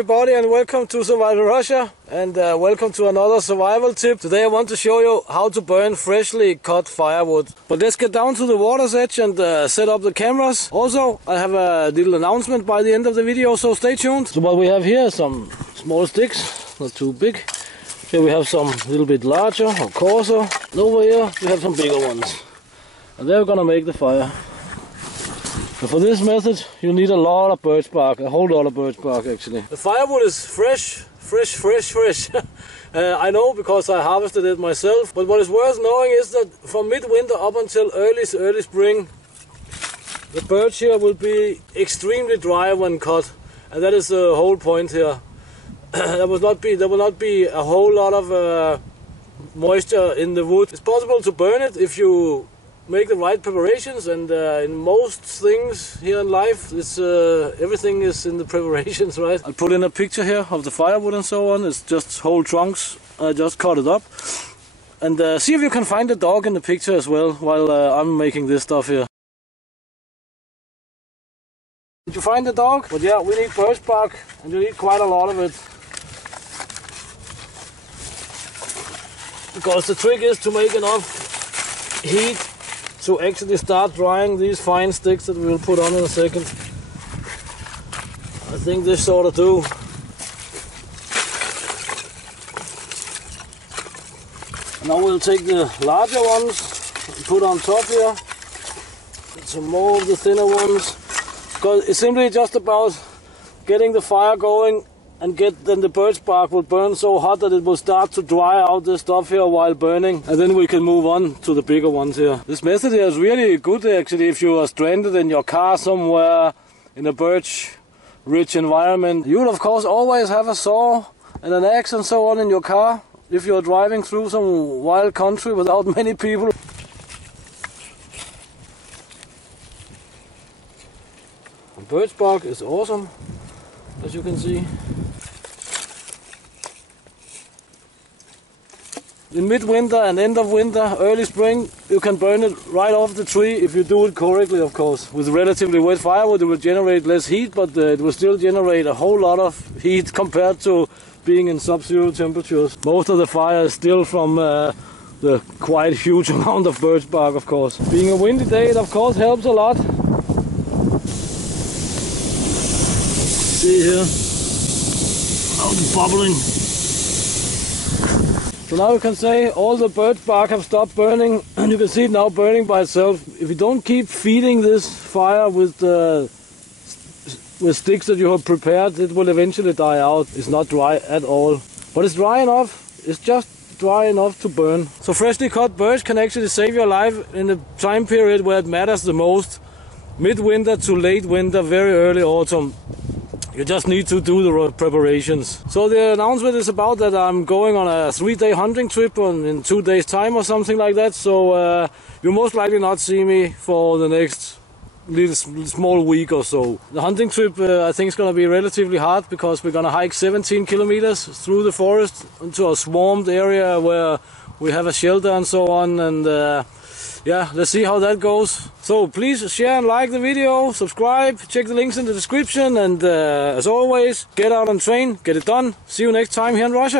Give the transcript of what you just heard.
everybody, and welcome to Survival Russia, and welcome to another survival tip. Today I want to show you how to burn freshly cut firewood. But let's get down to the water's edge and set up the cameras. Also, I have a little announcement by the end of the video, so stay tuned. So what we have here is some small sticks, not too big. Here we have some little bit larger or coarser. And over here we have some bigger ones. And they're gonna make the fire. And for this method, you need a lot of birch bark, a whole lot of birch bark actually. The firewood is fresh. I know because I harvested it myself. But what is worth knowing is that from midwinter up until early spring, the birch here will be extremely dry when cut, and that is the whole point here. There will not be a whole lot of moisture in the wood. It's possible to burn it if you make the right preparations, and in most things here in life, it's everything is in the preparations, right? I put in a picture here of the firewood and so on. It's just whole trunks. I just cut it up, and see if you can find the dog in the picture as well while I'm making this stuff here. Did you find the dog? But yeah, we need birch bark, and you need quite a lot of it, because the trick is to make enough heat to actually start drying these fine sticks that we'll put on in a second. I think this sort of do. Now we'll take the larger ones and put on top here. Get some more of the thinner ones. Because it's simply just about getting the fire going, and then the birch bark will burn so hot that it will start to dry out this stuff here while burning, and then we can move on to the bigger ones here. This method here is really good actually if you are stranded in your car somewhere in a birch rich environment. You will of course always have a saw and an axe and so on in your car if you are driving through some wild country without many people. And birch bark is awesome, as you can see. In midwinter and end of winter, early spring, you can burn it right off the tree if you do it correctly, of course. With relatively wet firewood, it will generate less heat, but it will still generate a whole lot of heat compared to being in sub-zero temperatures. Most of the fire is still from the quite huge amount of birch bark, of course. Being a windy day, it of course helps a lot. See here, oh, it's bubbling. So now you can say all the birch bark have stopped burning, and you can see it now burning by itself. If you don't keep feeding this fire with sticks that you have prepared, it will eventually die out. It's not dry at all, but it's dry enough. It's just dry enough to burn. So freshly cut birch can actually save your life in the time period where it matters the most. Midwinter to late winter, very early autumn. You just need to do the preparations. So the announcement is about that I'm going on a 3-day hunting trip in 2 days time or something like that. So you'll most likely not see me for the next little small week or so. The hunting trip I think is going to be relatively hard, because we're going to hike 17 kilometers through the forest into a swamped area where we have a shelter and so on, and yeah, let's see how that goes. So please share and like the video, subscribe, check the links in the description, and as always, get out and train, get it done. See you next time here in Russia.